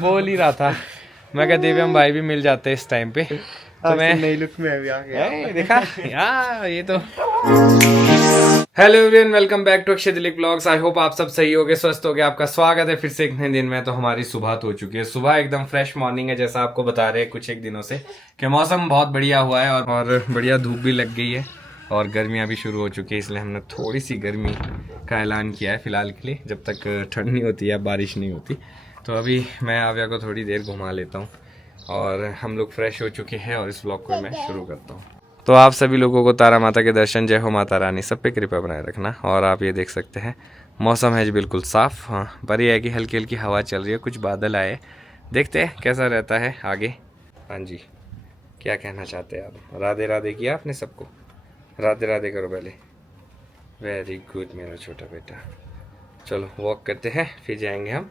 बोल ही रहा था मैं क्या दिव्यम भाई भी मिल जाते इस टाइम पे तो मैं नई लुक में अभी आ गया। देखा यार ये तो। Hello everyone, welcome back to Akshay Dilip blogs. I hope आप सब सही होगे, स्वस्थ होगे। आपका स्वागत है फिर से एक नए दिन में। तो हमारी सुबह तो हो चुकी है, सुबह एकदम फ्रेश मॉर्निंग है जैसा आपको बता रहे हैं कुछ एक दिनों से कि मौसम बहुत बढ़िया हुआ है और बढ़िया धूप भी लग गई है और गर्मियाँ भी शुरू हो चुकी है। इसलिए हमने थोड़ी सी गर्मी का ऐलान किया है फिलहाल के लिए, जब तक ठंड नहीं होती या बारिश नहीं होती। तो अभी मैं आव्या को थोड़ी देर घुमा लेता हूँ और हम लोग फ्रेश हो चुके हैं और इस ब्लॉग को मैं शुरू करता हूँ। तो आप सभी लोगों को तारा माता के दर्शन, जय हो माता रानी, सब पे कृपा बनाए रखना। और आप ये देख सकते हैं मौसम है जी बिल्कुल साफ़, हाँ, पर यह है कि हल्की हल्की हवा चल रही है, कुछ बादल आए, देखते हैं कैसा रहता है आगे। हाँ जी, क्या कहना चाहते हैं आप? राधे राधे किया आपने सबको? राधे राधे करो पहले। वेरी गुड मेरा छोटा बेटा। चलो वॉक करते हैं, फिर जाएंगे हम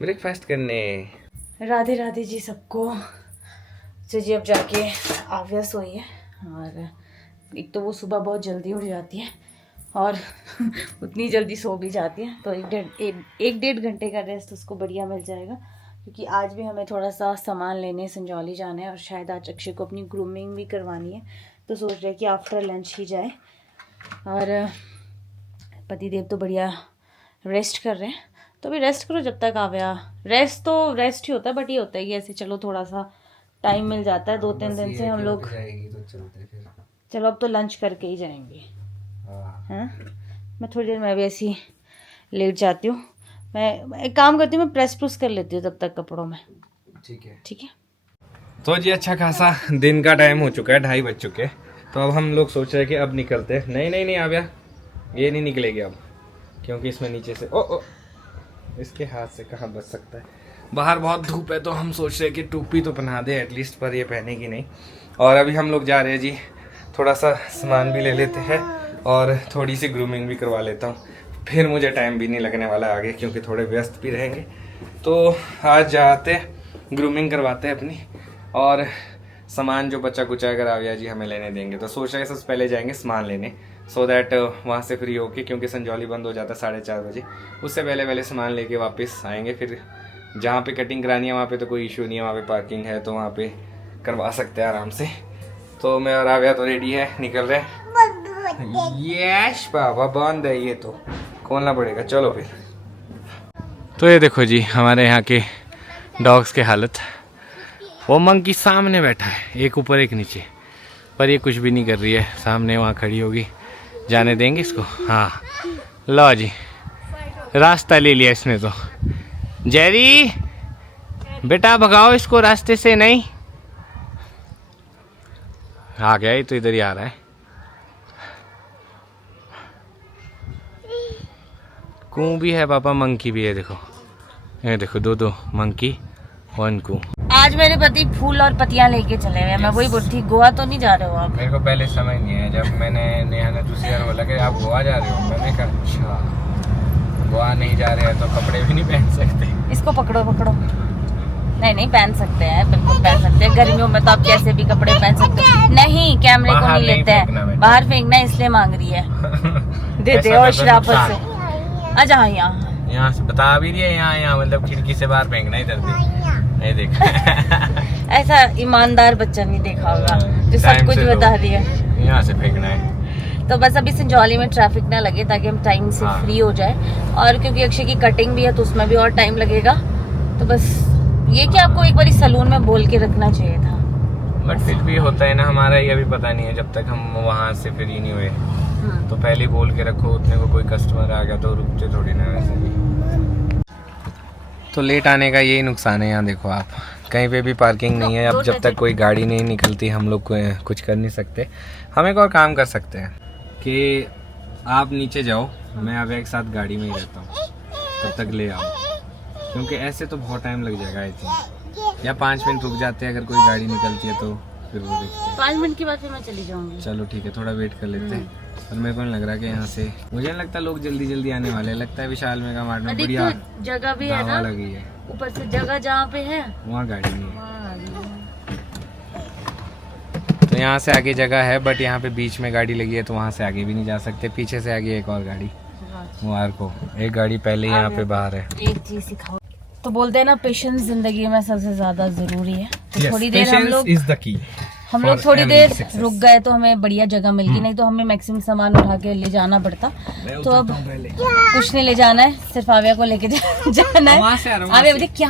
ब्रेकफास्ट करने। राधे राधे जी सबको। तो जी अब जाके आव्या सोई है और एक तो वो सुबह बहुत जल्दी उठ जाती है और उतनी जल्दी सो भी जाती है, तो एक डेढ़ घंटे का रेस्ट उसको बढ़िया मिल जाएगा। क्योंकि आज भी हमें थोड़ा सा सामान लेने संजौली जाना है और शायद आज अक्षय को अपनी ग्रूमिंग भी करवानी है, तो सोच रहे हैं कि आफ्टर लंच ही जाए। और पतिदेव तो बढ़िया रेस्ट कर रहे हैं, तो अभी रेस्ट करो जब तक आव्या। रेस्ट तो रेस्ट ही होता है, बट ये होता है कि ऐसे चलो थोड़ा सा टाइम मिल जाता है। 2-3 दिन से हम लोग तो चलते फिर। चलो अब तो लंच करके ही जाएंगे। हाँ, मैं थोड़ी देर में भी ऐसी लेट जाती हूँ। मैं एक काम करती हूँ, मैं प्रेस प्रूस कर लेती हूँ तब तक कपड़ों में। ठीक है ठीक है। तो जी अच्छा खासा दिन का टाइम हो चुका है, 2:30 बज चुके हैं। तो अब हम लोग सोच रहे हैं कि अब निकलते हैं। नहीं आव्या, ये नहीं निकलेगी अब, क्योंकि इसमें नीचे से ओ इसके हाथ से कहाँ बच सकता है। बाहर बहुत धूप है तो हम सोच रहे हैं कि टोपी तो पहना दे एटलीस्ट, पर ये पहनेगी नहीं। और अभी हम लोग जा रहे हैं जी, थोड़ा सा सामान भी ले लेते हैं और थोड़ी सी ग्रूमिंग भी करवा लेता हूँ, फिर मुझे टाइम भी नहीं लगने वाला आगे, क्योंकि थोड़े व्यस्त भी रहेंगे। तो आज जाते ग्रूमिंग करवाते हैं अपनी, और सामान जो बचा कुचा अगर आव्या जी हमें लेने देंगे तो सोच रहे हैं सबसे पहले जाएंगे सामान लेने, सो दैट वहाँ से फ्री होके, क्योंकि संजौली बंद हो जाता है 4:30 बजे, उससे पहले सामान लेके वापस आएंगे। फिर जहाँ पे कटिंग करानी है वहाँ पे तो कोई इशू नहीं है, वहाँ पे पार्किंग है तो वहाँ पे करवा सकते हैं आराम से। तो मैं और आव्या तो रेडी है, निकल रहे हैं। यस बाबा, बंद है ये तो खोलना पड़ेगा। चलो फिर। तो ये देखो जी हमारे यहाँ के डॉग्स के हालत। वो मंकी सामने बैठा है, एक ऊपर एक नीचे, पर ये कुछ भी नहीं कर रही है। सामने वहाँ खड़ी होगी, जाने देंगे इसको? हाँ लो जी, रास्ता ले लिया इसने तो। जेरी बेटा भगाओ इसको रास्ते से। नहीं आ गया, ये तो इधर ही आ रहा है। कू भी है पापा, मंकी भी है। देखो ये देखो, दो मंकी, 1 कू। आज मेरे पति फूल और पत्तियां लेके चले गए। मैं वही बोलती, गोवा तो नहीं जा रहे हो आप? मेरे को पहले समझ नहीं है, जब मैंने नेहा ने दूसरी बार बोला कि आप गोवा जा रहे हो, मैंने कहा अच्छा गोवा नहीं जा रहे हैं तो कपड़े भी नहीं पहन सकते। इसको पकड़ो। नहीं पहन सकते हैं, बिल्कुल पहन सकते हैं। गर्मियों में तो आप कैसे भी कपड़े पहन सकते हैं। नहीं, कैमरे को नहीं लेते हैं, बाहर फेंकना है, इसलिए मांग रही है। देते और शराफत से। अच्छा यहाँ से बता भी रही है, यहाँ मतलब खिड़की से बाहर फेंकना, इधर नहीं देखा। ऐसा ईमानदार बच्चा नहीं देखा होगा जो सब कुछ बता रही है। यहाँ से फेंकना है। तो बस अभी संजौली में ट्रैफिक ना लगे ताकि हम टाइम से फ्री हो जाए, और क्योंकि अक्षय की कटिंग भी है तो उसमें भी और टाइम लगेगा। तो बस ये कि आपको एक बार सैलून में बोल के रखना चाहिए था, बट फिर भी होता है ना, हमारा ये अभी पता नहीं है जब तक हम वहाँ से फ्री नहीं हुए। तो पहले बोल के रखो, उतने को कोई कस्टमर आ गया तो रुकते थोड़ी ना वैसे भी। तो लेट आने का यही नुकसान है। यहाँ देखो आप, कहीं पे भी पार्किंग नहीं है। अब जब तक कोई गाड़ी नहीं निकलती हम लोग कुछ कर नहीं सकते। हम एक और काम कर सकते हैं कि आप नीचे जाओ, मैं अब एक साथ गाड़ी में ही रहता हूँ, तब तक ले आओ, क्योंकि ऐसे तो बहुत टाइम लग जाएगा आई थिंक, या 5 मिनट रुक जाते हैं अगर कोई गाड़ी निकलती है तो फिर वो देखते हैं। 5 मिनट के बाद फिर मैं चली जाऊंगी। चलो ठीक है, थोड़ा वेट कर लेते हैं। पर मेरे को नहीं लग रहा कि यहाँ से, मुझे नहीं लगता लोग जल्दी आने वाले। लगता है विशाल मेगा मार्ट में बढ़िया जगह भी है ना लगी है, ऊपर से जगह जहाँ पे है वहाँ गाड़ी नहीं है। तो यहाँ से आगे जगह है, बट यहाँ पे बीच में गाड़ी लगी है तो वहाँ से आगे भी नहीं जा सकते। पीछे से आगे एक और गाड़ी, वो को एक गाड़ी पहले यहाँ पे बाहर है। एक चीज सिखाओ। तो बोलते हैं ना पेशेंस जिंदगी में सबसे ज्यादा जरूरी है। तो Yes, थोड़ी देर हम patience लोग is the key for थोड़ी every देर success. रुक गए तो हमें बढ़िया जगह मिल गई, नहीं तो हमें मैक्सिमम सामान उठा के ले जाना पड़ता। तो अब कुछ नहीं ले जाना है, सिर्फ आव्या को लेके जाना है। आव्या बोले क्या,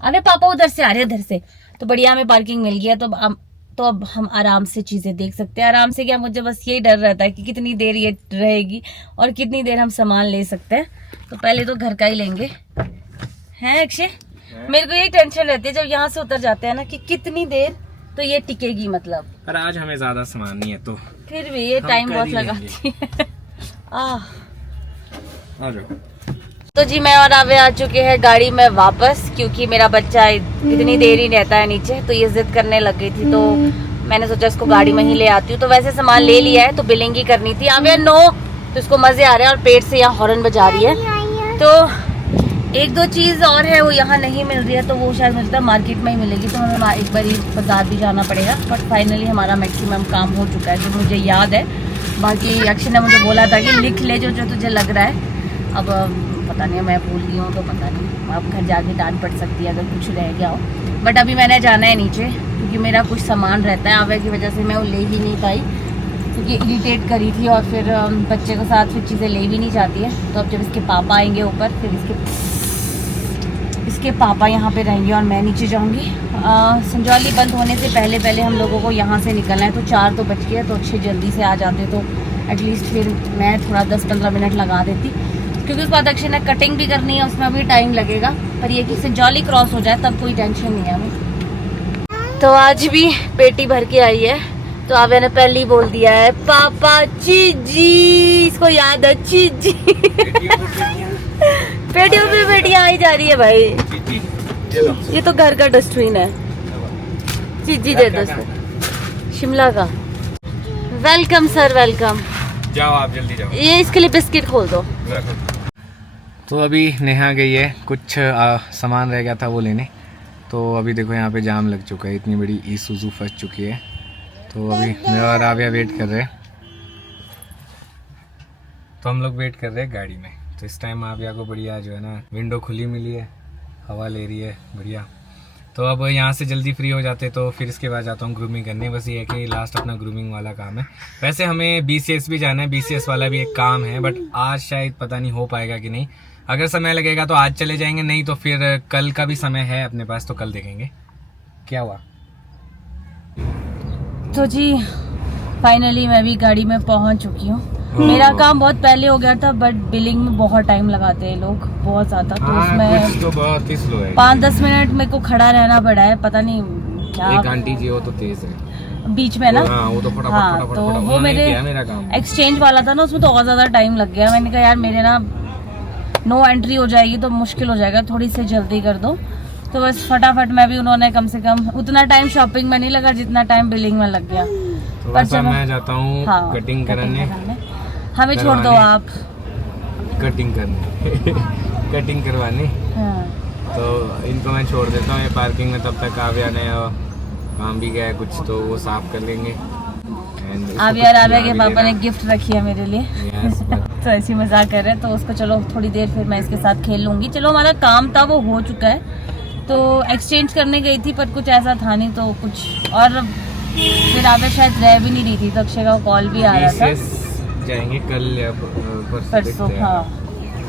अरे पापा उधर से आ रहे हैं, इधर से। तो बढ़िया हमें पार्किंग मिल गया, तो अब हम आराम से चीजें देख सकते हैं। आराम से क्या, मुझे बस यही डर रहता है कि कितनी देर ये रहेगी और कितनी देर हम सामान ले सकते हैं। तो पहले तो घर का ही लेंगे, हैं अक्षय? मेरे को यही टेंशन रहती है जब यहाँ से उतर जाते हैं ना कि कितनी देर तो ये टिकेगी, मतलब। पर आज हमें ज्यादा सामान नहीं है तो फिर भी ये टाइम कर बहुत ही लगाती है। आ जाओ। तो जी मैं और आवे आ चुके हैं गाड़ी में वापस, क्योंकि मेरा बच्चा इतनी देर ही रहता है नीचे, तो ये जिद करने लग गई थी। तो मैंने सोचा इसको गाड़ी में ही ले आती हूँ। तो वैसे सामान ले लिया है, तो बिलिंग ही करनी थी। आवे नो, तो इसको मजे आ रहे हैं और पेट से यहाँ हॉर्न बजा रही है। तो एक दो चीज और है वो यहाँ नहीं मिल रही है, तो वो शायद मुझे लगता है मार्केट में ही मिलेगी। तो हमें एक बार बाजार भी जाना पड़ेगा। बट फाइनली हमारा मैक्सिमम काम हो चुका है, जो मुझे याद है। बाकी अक्षय ने मुझे बोला था कि लिख ले जो तुझे लग रहा है। अब पता नहीं, मैं भूल गई हूँ तो पता नहीं, अब घर जाके डांट पड़ सकती है अगर कुछ रह गया हो। बट अभी मैंने जाना है नीचे, क्योंकि मेरा कुछ सामान रहता है। आवे की वजह से मैं वो ले ही नहीं पाई, क्योंकि इरिटेट करी थी और फिर बच्चे के साथ फिर चीज़ें ले भी नहीं जाती है। तो अब जब इसके पापा आएंगे ऊपर, फिर इसके पापा यहाँ पे रहेंगे और मैं नीचे जाऊँगी। संजौली बंद होने से पहले हम लोगों को यहाँ से निकलना है। तो 4 तो बज गए, तो अच्छे जल्दी से आ जाते तो एटलीस्ट फिर मैं थोड़ा 10-15 मिनट लगा देती, क्योंकि उस बाद अक्षय ने कटिंग भी करनी है, उसमें भी टाइम लगेगा। पर ये कि संजौली क्रॉस हो जाए तब कोई टेंशन नहीं है हमें। तो आज भी पेटी भर के आई है। तो आव्या ने पहले ही बोल दिया है पापा चीजी, इसको याद है चीजी। पेटियों पे पेटियां आई जा रही है भाई। ये तो घर का डस्टबिन है, चीजी दे दो सर, शिमला का। Welcome sir, welcome. जाओ आप जल्दी जाओ। ये इसके लिए बिस्किट खोल दो। तो अभी नेहा गई है, कुछ सामान रह गया था वो लेने। तो अभी देखो यहाँ पे जाम लग चुका है, इतनी बड़ी ईसुजू फंस चुकी है। तो अभी मैं और आव्या वेट कर रहे हैं। तो हम लोग वेट कर रहे हैं गाड़ी में। तो इस टाइम आव्या को बढ़िया जो है ना विंडो खुली मिली है, हवा ले रही है बढ़िया। तो अब यहाँ से जल्दी फ्री हो जाते तो फिर इसके बाद जाता हूँ ग्रूमिंग करने। बस ये है कि लास्ट अपना ग्रूमिंग वाला काम है। वैसे हमें BCS भी जाना है, BCS वाला भी एक काम है, बट आज शायद पता नहीं हो पाएगा कि नहीं। अगर समय लगेगा तो आज चले जाएंगे, नहीं तो फिर कल का भी समय है अपने पास, तो कल देखेंगे क्या हुआ। तो जी फाइनली मैं भी गाड़ी में पहुंच चुकी हूँ। मेरा काम बहुत पहले हो गया था, बट बिलिंग में बहुत टाइम लगाते हैं लोग, बहुत ज्यादा। तो उसमें तो बहुत ही स्लो है, 5-10 मिनट मेरे को खड़ा रहना पड़ा है। पता नहीं क्या, एक आंटी जी वो तो तेज है बीच में ना। वो तो फटाफट हाँ, फटाफट तो फटाफट वो उन्होंने मेरे किया मेरा काम। एक्सचेंज वाला था ना, उसमें तो और ज्यादा टाइम लग गया। मैंने कहा यार मेरे ना नो एंट्री हो जाएगी तो मुश्किल हो जाएगा, थोड़ी सी जल्दी कर दो। तो बस फटाफट मैं भी, उन्होंने कम से कम उतना टाइम शॉपिंग में नहीं लगा जितना टाइम बिलिंग में लग गया। तो बस मैं जाता हूँ हाँ, कटिंग कराने, हमें छोड़ दो आप कटिंग करने कटिंग करवाने। हाँ। तो इनको मैं छोड़ देता हूँ ये पार्किंग में, तब तक आव्या ने काम भी गया है कुछ, तो वो साफ कर लेंगे। आव्या के पापा ने गिफ्ट रखी है मेरे लिए। तो ऐसी मजाक कर रहे हैं, तो उसको चलो थोड़ी देर फिर मैं इसके साथ खेल लूंगी। चलो हमारा काम था वो हो चुका है। तो एक्सचेंज करने गई थी, पर कुछ ऐसा था नहीं, तो कुछ और फिर आव्या शायद रह भी नहीं रही थी, तो अक्षय का कॉल भी आ रहा था। जाएंगे कल या परसों, हाँ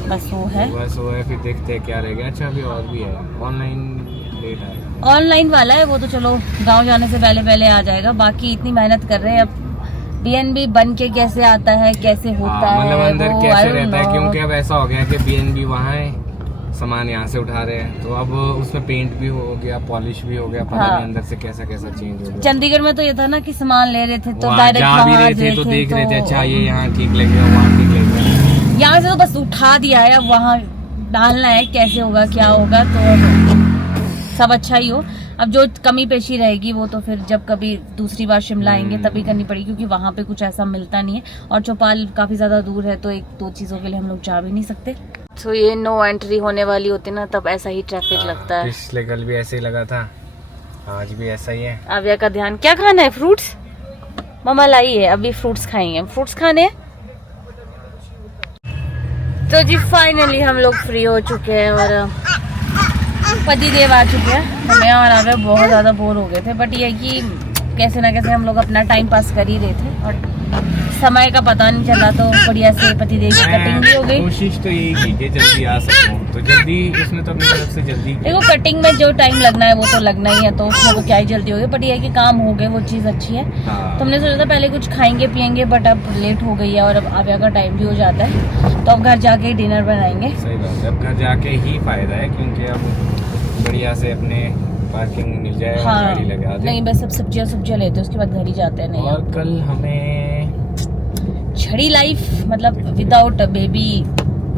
बस वो है। फिर देखते हैं क्या रहेगा। अच्छा अभी और भी है, ऑनलाइन लेट आएगा, ऑनलाइन वाला है वो, तो चलो गांव जाने से पहले आ जाएगा। बाकी इतनी मेहनत कर रहे हैं, अब BNB बन के कैसे आता है, कैसे होता है, मतलब अंदर वो कैसे रहता है, क्योंकि अब ऐसा हो गया कि BNB वहाँ है, सामान यहाँ से उठा रहे हैं। तो अब उसमें पेंट भी हो गया, पॉलिश भी हो गया, पता नहीं अंदर से कैसा कैसा चेंज हो गया। चंडीगढ़ में तो ये था ना कि सामान ले रहे थे तो वहाँ डायरेक्ट जा भी रहे थे तो देख रहे थे, अच्छा ये यहाँ ठीक लगेगा, वहाँ ठीक लगेगा। यहाँ से तो बस उठा दिया है, अब वहाँ डालना है कैसे होगा क्या होगा। तो सब अच्छा ही हो। अब जो कमी पेशी रहेगी वो तो फिर जब कभी दूसरी बार शिमला आएंगे तभी करनी पड़ेगी, क्योंकि वहाँ पे कुछ ऐसा मिलता नहीं है और चौपाल काफी ज्यादा दूर है, तो 1-2 चीजों के लिए हम लोग जा भी नहीं सकते। तो ये नो एंट्री होने वाली होती ना, तब ऐसा ही ट्रैफिक लगता है। पिछले कल भी ऐसे ही लगा था, आज भी ऐसा ही है। आव्या का ध्यान, क्या खाना है? फ्रूट्स मम्मा लाई है, अभी फ्रूट्स खाएंगे, फ्रूट्स खाने। तो जी फाइनली हम लोग फ्री हो चुके हैं और पतिदेव आ चुके हैं, तो मैं और आगे बहुत ज़्यादा बोर हो गए थे, बट ये कि कैसे ना कैसे हम लोग अपना टाइम पास कर ही रहे थे और समय का पता नहीं चला, तो बढ़िया से पतिदेव की कटिंग भी हो गई। कोशिश तो यही की कि जल्दी आ सकूं, तो जल्दी उसने तो अपनी तरफ से जल्दी देखो कटिंग में जो टाइम लगना है वो तो लगना ही है, तो उसमें तो क्या ही जल्दी हो गई, बट ये है कि काम हो गए, वो चीज़ अच्छी है। हाँ। तो हमने सोचा था पहले कुछ खाएंगे पियेंगे, बट अब लेट हो गई है और अब आव्या का टाइम भी हो जाता है, तो अब घर जाके ही डिनर बनाएंगे। सही बात है, अब घर जाके ही फायदा है, क्योंकि अब बढ़िया से अपने पार्किंग मिल जाए हाँ, और गाड़ी लगा दे। नहीं बस अब सब्जियाँ लेते हैं, उसके बाद घर ही जाते हैं। नहीं और कल हमें छड़ी लाइफ मतलब विदाउट बेबी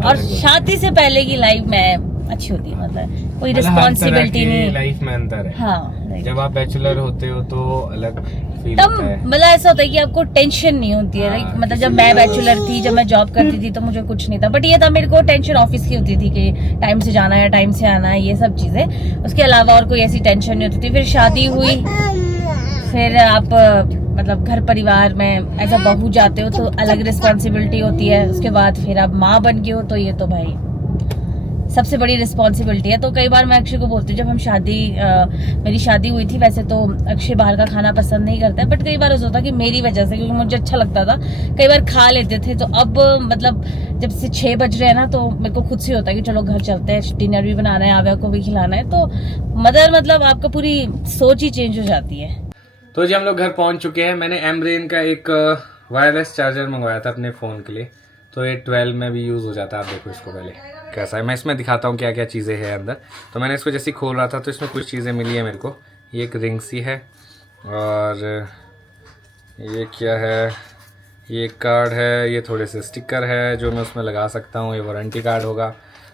और शादी से पहले की लाइफ में अच्छी होती है, मतलब कोई रिस्पॉन्सिबिलिटी नहीं। लाइफ में अंतर है। हाँ, जब आप बैचलर होते हो तो अलग फील तब होता है। मतलब ऐसा होता है कि आपको टेंशन नहीं होती है। हाँ, मतलब जब मैं बैचलर थी, जब मैं जॉब करती थी, तो मुझे कुछ नहीं था, बट ये था मेरे को टेंशन ऑफिस की होती थी कि टाइम से जाना है, टाइम से आना है, ये सब चीजें। उसके अलावा और कोई ऐसी टेंशन नहीं होती थी। फिर शादी हुई, फिर आप मतलब घर परिवार में एज अ बहू जाते हो तो अलग रिस्पॉन्सिबिलिटी होती है। उसके बाद फिर आप माँ बन गए हो, तो ये तो भाई सबसे बड़ी रिस्पॉन्सिबिलिटी है। तो कई बार मैं अक्षय को बोलती हूँ, जब हम मेरी शादी हुई थी, वैसे तो अक्षय बाहर का खाना पसंद नहीं करता है, बट कई बार ऐसा होता कि मेरी वजह से, क्योंकि मुझे अच्छा लगता था, कई बार खा लेते थे। तो अब मतलब जब से 6 बज रहे हैं ना, तो मेरे को खुद से होता है कि चलो घर चलते हैं, डिनर भी बनाना है, आव्या को भी खिलाना है। तो मतलब आपका पूरी सोच ही चेंज हो जाती है। तो जी हम लोग घर पहुंच चुके हैं। मैंने एमरेन का एक वायरलेस चार्जर मंगवाया था अपने फ़ोन के लिए, तो ये 12 में भी यूज़ हो जाता है। आप देखो इसको पहले कैसा है, मैं इसमें दिखाता हूँ क्या क्या चीज़ें हैं अंदर। तो मैंने इसको जैसे खोल रहा था तो इसमें कुछ चीज़ें मिली है मेरे को। ये एक रिंग सी है, और ये क्या है, ये एक कार्ड है, ये थोड़े से स्टिकर है जो मैं उसमें लगा सकता हूँ, ये वारंटी कार्ड होगा।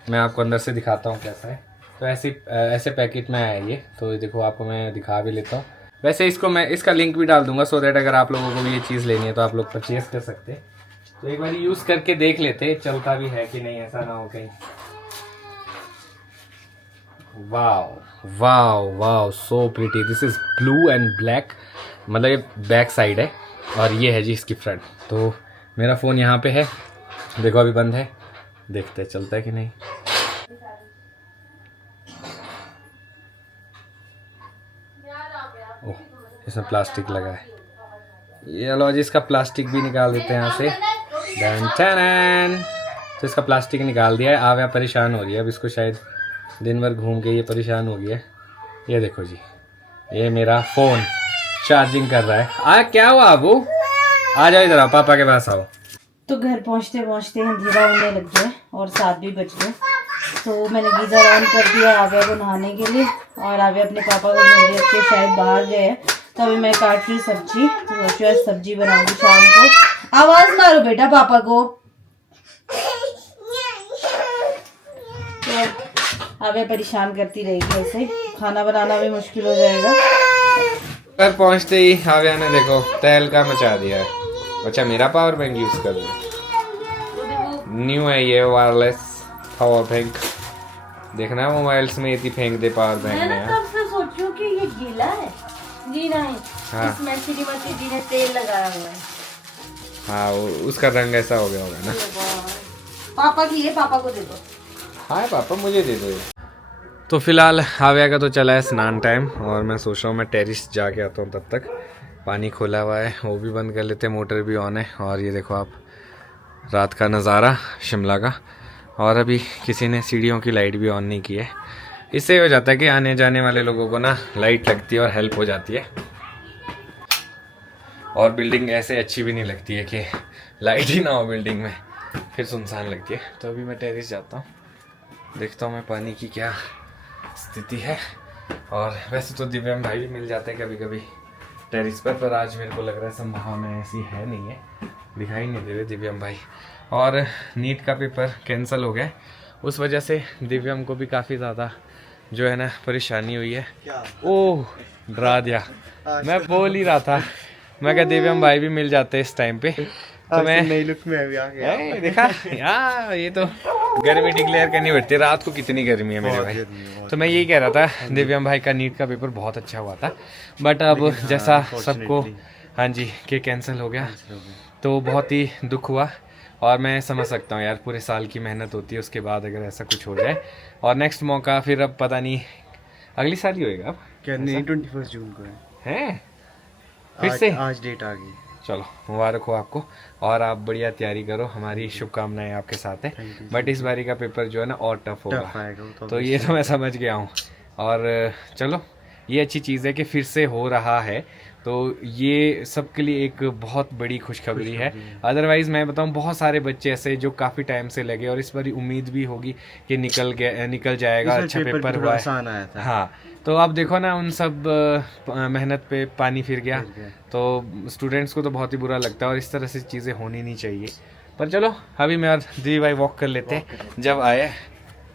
मैं आपको अंदर से दिखाता हूँ कैसा है। तो ऐसे पैकेट में आया ये, तो देखो आपको मैं दिखा भी लेता हूँ। वैसे इसको मैं इसका लिंक भी डाल दूंगा, सो दैट अगर आप लोगों को भी ये चीज़ लेनी है तो आप लोग परचेज कर सकते हैं। तो एक बार यूज़ करके देख लेते चलता भी है कि नहीं, ऐसा ना हो कहीं। Wow wow wow, so pretty. This is blue and black, मतलब ये बैक साइड है, और ये है जी इसकी फ्रंट। तो मेरा फ़ोन यहाँ पे है, देखो अभी बंद है, देखते हैं चलता है कि नहीं। ओह, इसमें प्लास्टिक लगा है। ये लो जी, इसका प्लास्टिक भी निकाल देते हैं यहाँ से। Done ton. तो इसका प्लास्टिक निकाल दिया है। आव्या परेशान हो रही है, अब इसको शायद दिन भर घूम के ये परेशान हो गई है। ये देखो जी, ये मेरा फ़ोन चार्जिंग कर रहा है। क्या हुआ अबू, आ जाओ इधर आओ, पापा के पास आओ। तो घर पहुँचते पहुँचते अंधेरा होने लग गया और 7 भी बज गए। तो मैंने गीज़र ऑन कर दिया आव्या को नहाने के लिए, और आव्या अपने पापा को ढूंढ रही है, शायद बाहर गए हैं। तो अभी मैं काट रही हूँ सब्जी, तो सोचो आज सब्जी बनाऊंगी शाम को। आवाज मारो बेटा पापा को। तो आव्या परेशान करती रहेगी, ऐसे खाना बनाना भी मुश्किल हो जाएगा। घर पहुंचते ही आव्या ने देखो तहलका मचा दिया है। अच्छा, मेरा पावर बैंक यूज कर रही, न्यू है ये वायरलेस पावर बैंक। देखना मोबाइल्स में इतनी फेंक दे पावर बैंक में। तब से सोचूं कि ये गीला है, जी नहीं। हाँ। इसमें श्रीमती जी ने तेल लगाया हुआ है। हाँ, उसका रंग ऐसा हो गया होगा ना। पापा की है, पापा को दे दो। हाँ पापा, मुझे दे दो। तो फिलहाल आव्या का तो चला है स्नान टाइम, और मैं सोच रहा हूँ मैं टेरिस जाके आता हूँ। तब तक पानी खोला हुआ है, वो भी बंद कर लेते हैं, मोटर भी ऑन है। और ये देखो आप रात का नज़ारा शिमला का। और अभी किसी ने सीढ़ियों की लाइट भी ऑन नहीं की है। इससे हो जाता है कि आने जाने वाले लोगों को ना लाइट लगती है और हेल्प हो जाती है। और बिल्डिंग ऐसे अच्छी भी नहीं लगती है कि लाइट ही ना हो बिल्डिंग में, फिर सुनसान लगती है। तो अभी मैं टेरिस जाता हूँ, देखता हूँ मैं पानी की क्या स्थिति है। और वैसे तो दिव्यांग भाई भी मिल जाते हैं कभी कभी टेरिस पर आज मेरे को लग रहा है संभावना ऐसी है नहीं है, दिखाई नहीं दे रहे दिव्यम भाई। और नीट का पेपर कैंसिल हो गया, उस वजह से दिव्यम को भी काफ़ी ज़्यादा जो है ना परेशानी हुई है। ओह, डरा दिया। मैं बोल ही रहा था, मैं क्या दिव्यम भाई भी मिल जाते इस टाइम पे, तो मैं नई लुक में अभी आ गया। देखा यार, ये तो गर्मी डिक्लेयर करनी पड़ती है। रात को कितनी गर्मी है मेरे भाई। तो मैं यही कह रहा था, दिव्यम भाई का नीट का पेपर बहुत अच्छा हुआ था, बट अब जैसा सबको हाँ जी कि कैंसिल हो गया, तो बहुत ही दुख हुआ। और मैं समझ सकता हूँ यार, पूरे साल की मेहनत होती है, उसके बाद अगर ऐसा कुछ हो जाए। और नेक्स्ट मौका फिर अब पता नहीं अगली साल ही होएगा अब। क्या नहीं, 21 जून को है फिर आज, से। आज डेट आ गई। चलो मुबारक हो आपको, और आप बढ़िया तैयारी करो, हमारी शुभकामनाएं आपके साथ है। बट इस बारी का पेपर जो है ना और टफ होगा, टफ आएगा वो तो ये तो मैं समझ गया हूँ। और चलो ये अच्छी चीज़ है कि फिर से हो रहा है, तो ये सबके लिए एक बहुत बड़ी खुशखबरी है। अदरवाइज़ मैं बताऊँ बहुत सारे बच्चे ऐसे जो काफ़ी टाइम से लगे, और इस बारी उम्मीद भी होगी कि निकल जाएगा, अच्छा पेपर हुआ है। आसान आया था। हाँ, तो आप देखो ना उन सब मेहनत पे पानी फिर गया, तो स्टूडेंट्स को तो बहुत ही बुरा लगता है, और इस तरह से चीज़ें होनी नहीं चाहिए। पर चलो अभी मैं और दीदी भाई वॉक कर लेते हैं जब आए।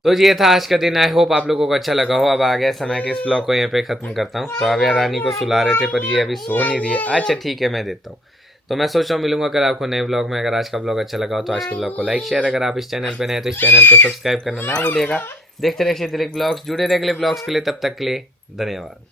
तो ये था आज का दिन। आई होप आप लोगों को अच्छा लगा हो। अब आ गया समय के इस ब्लॉग को यहीं पे ख़त्म करता हूँ। तो आव्या रानी को सुला रहे थे, पर ये अभी सो नहीं रही है। अच्छा ठीक है, मैं देता हूँ। तो मैं सोच रहा हूँ मिलूंगा अगर आपको नए ब्लॉग में। अगर आज का ब्लॉग अच्छा लगा हो तो आज के ब्लॉग को लाइक शेयर, अगर आप इस चैनल पे नए तो इस चैनल को सब्सक्राइब करना ना भूलिएगा। देखते रहिए क्षितिज ब्लॉग्स, जुड़े रहे अगले ब्लॉग्स के लिए। तब तक के लिए धन्यवाद।